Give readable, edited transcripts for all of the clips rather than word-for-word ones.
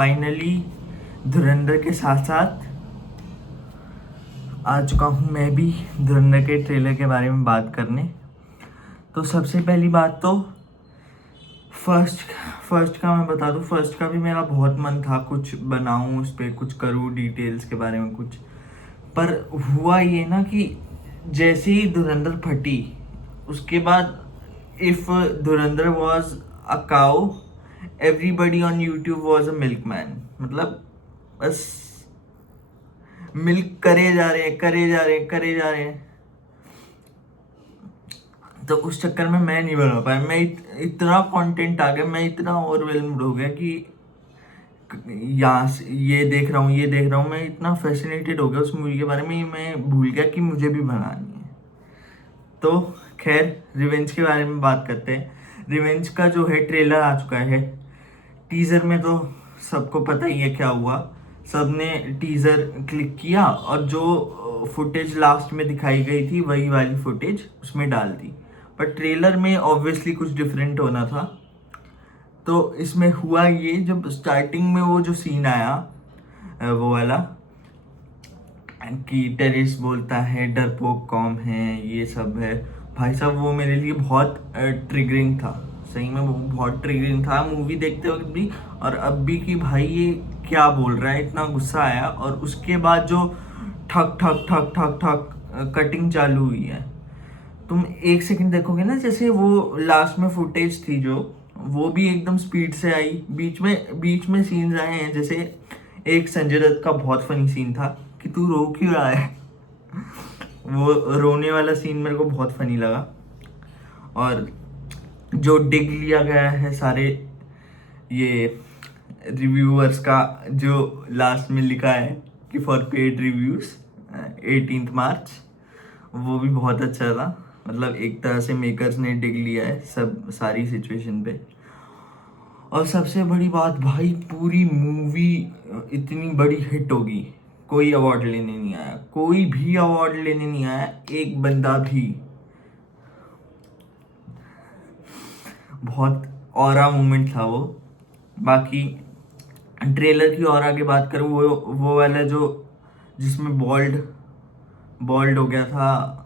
Finally धुरंधर के साथ साथ आ चुका हूँ मैं भी धुरंधर के ट्रेलर के बारे में बात करने। तो सबसे पहली बात तो फर्स्ट का मैं बता दूँ, फर्स्ट का भी मेरा बहुत मन था कुछ बनाऊँ, उस पर कुछ करूँ, डिटेल्स के बारे में कुछ। पर हुआ ये ना कि जैसे ही धुरंधर फटी उसके बाद if Dhurandhar was a cow, everybody on YouTube was a milkman. मतलब बस मिल्क करे जा रहे हैं। तो उस चक्कर में मैं नहीं बना पाया। मैं इतना कंटेंट आ गया, मैं इतना ओवरवेल्म्ड हो गया कि यहाँ से ये देख रहा हूँ, मैं इतना फैसिनेटेड हो गया उस मूवी के बारे में, मैं भूल गया कि मुझे भी बनानी है। तो खैर रिवेंज के बारे में बात करते हैं। रिवेंज का जो है ट्रेलर आ चुका है। टीजर में तो सबको पता ही है क्या हुआ, सबने टीजर क्लिक किया और जो फुटेज लास्ट में दिखाई गई थी वही वाली फुटेज उसमें डाल दी। पर ट्रेलर में ऑब्वियसली कुछ डिफरेंट होना था। तो इसमें हुआ ये, जब स्टार्टिंग में वो जो सीन आया वो वाला कि टेरिस बोलता है डरपोक कौम है, ये सब है, भाई साहब वो मेरे लिए बहुत ट्रिगरिंग था। सही में वो बहुत ट्रिगरिंग था मूवी देखते वक्त भी और अब भी, कि भाई ये क्या बोल रहा है, इतना गुस्सा आया। और उसके बाद जो ठक ठक ठक ठक ठक कटिंग चालू हुई है, तुम एक सेकंड देखोगे ना, जैसे वो लास्ट में फुटेज थी जो, वो भी एकदम स्पीड से आई। बीच में सीन्स आए हैं, जैसे एक संजय दत्त का बहुत फनी सीन था कि तू रो क्यों रहा है। वो रोने वाला सीन मेरे को बहुत फनी लगा। और जो डिग लिया गया है सारे ये रिव्यूअर्स का, जो लास्ट में लिखा है कि फॉर पेड रिव्यूज 18 मार्च, वो भी बहुत अच्छा था। मतलब एक तरह से मेकर्स ने डिग लिया है सब सारी सिचुएशन पे। और सबसे बड़ी बात भाई, पूरी मूवी इतनी बड़ी हिट होगी, कोई अवार्ड लेने नहीं आया, कोई भी अवार्ड लेने नहीं आया, एक बंदा भी। बहुत ऑरा मोमेंट था वो। बाकी ट्रेलर की और आगे बात करूँ, वो वाला जो जिसमें बॉल्ड हो गया था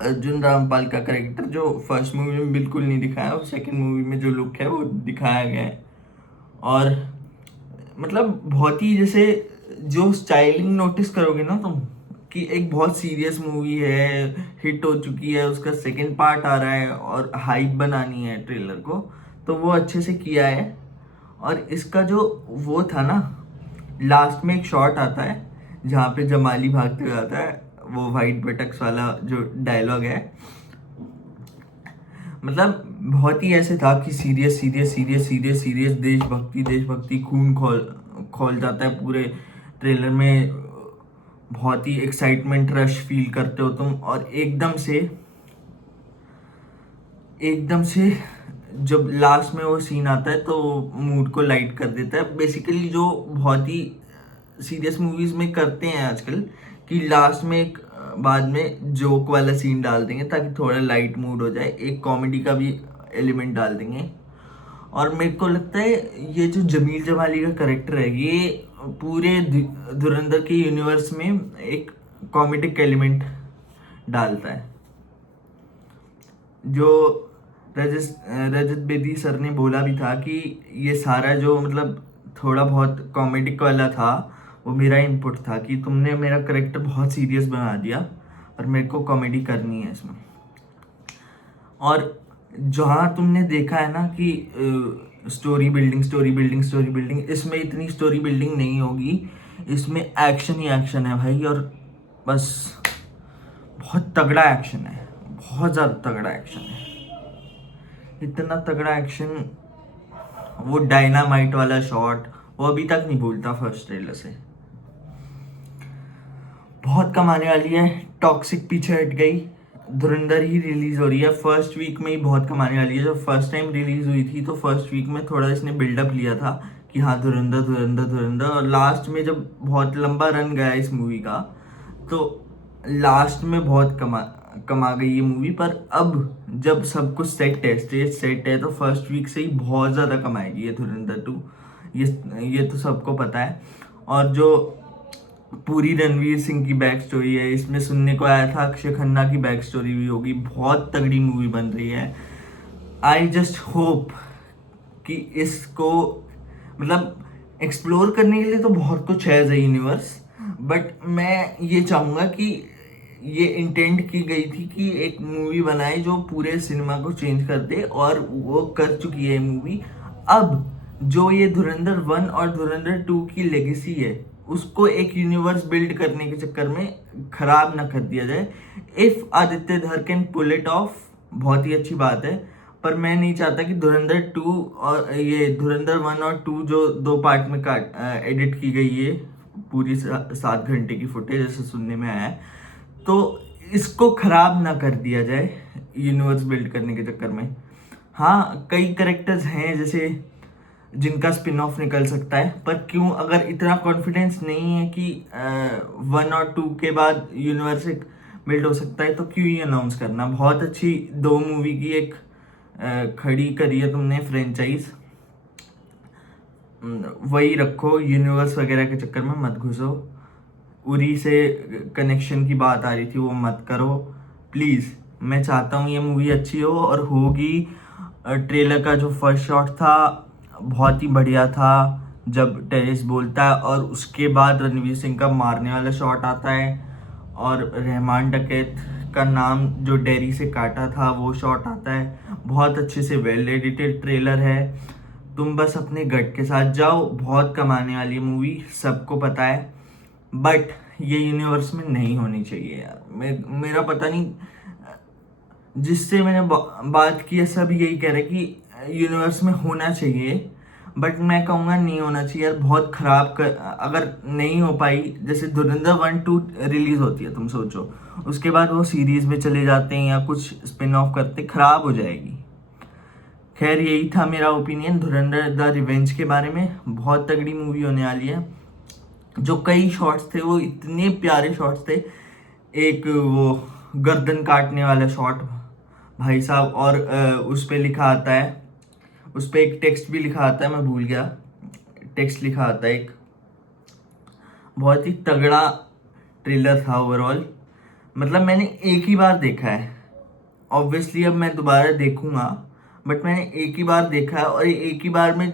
अर्जुन रामपाल का कैरेक्टर, जो फर्स्ट मूवी में बिल्कुल नहीं दिखाया, और सेकंड मूवी में जो लुक है वो दिखाया गया है। और मतलब बहुत ही, जैसे जो स्टाइलिंग नोटिस करोगे ना तुम, कि एक बहुत सीरियस मूवी है, हिट हो चुकी है, उसका सेकंड पार्ट आ रहा है और हाइप बनानी है ट्रेलर को, तो वो अच्छे से किया है। और इसका जो वो था ना, लास्ट में एक शॉट आता है जहाँ पे जमाली भागते हुए आता है, वो वाइट बटक्स वाला जो डायलॉग है, मतलब बहुत ही ऐसे था कि serious serious serious serious serious, देशभक्ति खून खोल जाता है पूरे ट्रेलर में। बहुत ही एक्साइटमेंट रश फील करते हो तुम। और एकदम से जब लास्ट में वो सीन आता है तो मूड को लाइट कर देता है। बेसिकली जो बहुत ही सीरियस मूवीज में करते हैं आजकल, कि लास्ट में एक बाद में जोक वाला सीन डाल देंगे ताकि थोड़ा लाइट मूड हो जाए, एक कॉमेडी का भी एलिमेंट डाल देंगे। और मेरे को लगता है ये जो जमील जमाली का कैरेक्टर है, ये पूरे धुरंधर के यूनिवर्स में एक कॉमेडिक एलिमेंट डालता है। जो रजत बेदी सर ने बोला भी था कि ये सारा जो मतलब थोड़ा बहुत कॉमेडिक वाला था, वो मेरा इनपुट था, कि तुमने मेरा कैरेक्टर बहुत सीरियस बना दिया और मेरे को कॉमेडी करनी है इसमें। और जहाँ तुमने देखा है ना कि स्टोरी बिल्डिंग, इसमें इतनी स्टोरी बिल्डिंग नहीं होगी, इसमें एक्शन ही एक्शन है भाई। और बस बहुत तगड़ा एक्शन है, बहुत ज़्यादा तगड़ा एक्शन है, इतना तगड़ा एक्शन। वो डायनामाइट वाला शॉट, वो अभी तक नहीं भूलता फर्स्ट ट्रेलर से। बहुत कमाने वाली है। टॉक्सिक पीछे हट गई, धुरंधर ही रिलीज हो रही है, फर्स्ट वीक में ही बहुत कमाने वाली है। जब फर्स्ट टाइम रिलीज हुई थी तो फर्स्ट वीक में थोड़ा इसने बिल्डअप लिया था कि हाँ धुरंधर, और लास्ट में जब बहुत लंबा रन गया इस मूवी का, तो लास्ट में बहुत कमा गई ये मूवी। पर अब जब सब कुछ सेट है, स्टेज सेट है, तो फर्स्ट वीक से ही बहुत ज़्यादा कमाएगी ये धुरंधर 2। ये तो सबको पता है। और जो पूरी रणवीर सिंह की बैक स्टोरी है, इसमें सुनने को आया था अक्षय खन्ना की बैक स्टोरी भी होगी। बहुत तगड़ी मूवी बन रही है। आई जस्ट होप कि इसको मतलब एक्सप्लोर करने के लिए तो बहुत कुछ है द यूनिवर्स, बट मैं ये चाहूँगा कि ये इंटेंट की गई थी कि एक मूवी बनाए जो पूरे सिनेमा को चेंज कर दे, और वो कर चुकी है मूवी। अब जो ये धुरंधर 1 और धुरंधर 2 की लेगेसी है, उसको एक यूनिवर्स बिल्ड करने के चक्कर में खराब ना कर दिया जाए। इफ आदित्य धर कैन पुल इट ऑफ, बहुत ही अच्छी बात है। पर मैं नहीं चाहता कि धुरंधर 2 और ये धुरंधर 1 और 2 जो 2 पार्ट में एडिट की गई है, पूरी 7 घंटे की फुटेज जैसे सुनने में आया है, तो इसको खराब ना कर दिया जाए यूनिवर्स बिल्ड करने के चक्कर में। हाँ, कई करेक्टर्स हैं जैसे जिनका स्पिन ऑफ निकल सकता है, पर क्यों, अगर इतना कॉन्फिडेंस नहीं है कि 1 और 2 के बाद यूनिवर्स एक बिल्ड हो सकता है, तो क्यों ही अनाउंस करना। बहुत अच्छी 2 मूवी की एक खड़ी करी है तुमने फ्रेंचाइज, वही रखो, यूनिवर्स वगैरह के चक्कर में मत घुसो। उरी से कनेक्शन की बात आ रही थी, वो मत करो प्लीज़। मैं चाहता हूँ ये मूवी अच्छी हो, और होगी। ट्रेलर का जो फर्स्ट शॉट था बहुत ही बढ़िया था, जब टेरेस बोलता है और उसके बाद रणवीर सिंह का मारने वाला शॉट आता है, और रहमान डकैत का नाम जो डेरी से काटा था वो शॉट आता है। बहुत अच्छे से वेल एडिटेड ट्रेलर है। तुम बस अपने गट के साथ जाओ, बहुत कमाने वाली मूवी, सबको पता है। बट ये यूनिवर्स में नहीं होनी चाहिए यार। मेरा पता नहीं, जिससे मैंने बात की है सब यही कह रहे कि यूनिवर्स में होना चाहिए, बट मैं कहूँगा नहीं होना चाहिए यार। बहुत खराब अगर नहीं हो पाई, जैसे धुरंधर 1-2 रिलीज होती है, तुम सोचो उसके बाद वो सीरीज में चले जाते हैं या कुछ स्पिन ऑफ करते, खराब हो जाएगी। खैर, यही था मेरा ओपिनियन धुरंधर द रिवेंज के बारे में। बहुत तगड़ी मूवी होने वाली है। जो कई शॉट्स थे वो इतने प्यारे शॉट्स थे। एक वो गर्दन काटने वाला शॉट भाई साहब, और उस पे लिखा आता है, उस पे एक टेक्स्ट भी लिखा आता है, मैं भूल गया, टेक्स्ट लिखा आता है एक। बहुत ही तगड़ा ट्रेलर था ओवरऑल। मतलब मैंने एक ही बार देखा है, ऑब्वियसली अब मैं दोबारा देखूंगा, बट मैंने एक ही बार देखा है, और एक ही बार में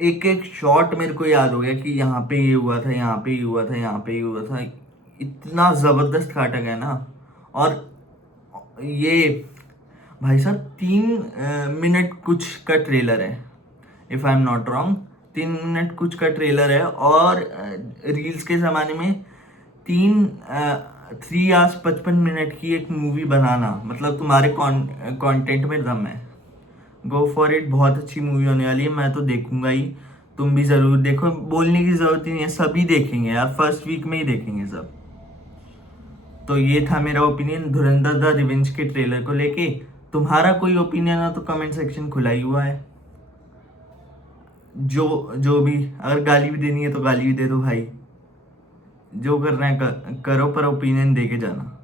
एक एक शॉट मेरे को याद हो गया कि यहाँ पे ये हुआ था, यहाँ पे ये हुआ था, यहाँ पे ये हुआ था। इतना ज़बरदस्त काटा गया ना। और ये भाई साहब 3 मिनट कुछ का ट्रेलर है, if I am not wrong. 3 minute कुछ का ट्रेलर है, और रील्स के ज़माने में 3 3 आवर्स 55 मिनट की एक मूवी बनाना, मतलब तुम्हारे कंटेंट में दम है। गो फॉर इट, बहुत अच्छी मूवी होने वाली है, मैं तो देखूंगा ही। तुम भी ज़रूर देखो, बोलने की ज़रूरत ही नहीं है, सभी देखेंगे यार, फर्स्ट वीक में ही देखेंगे सब। तो ये था मेरा ओपिनियन धुरंधर द रिवेंज के ट्रेलर को लेके। तुम्हारा कोई ओपिनियन हो तो कमेंट सेक्शन खुला ही हुआ है। जो जो भी, अगर गाली भी देनी है तो गाली भी दे दो भाई, जो करना है करो, पर ओपिनियन दे के जाना।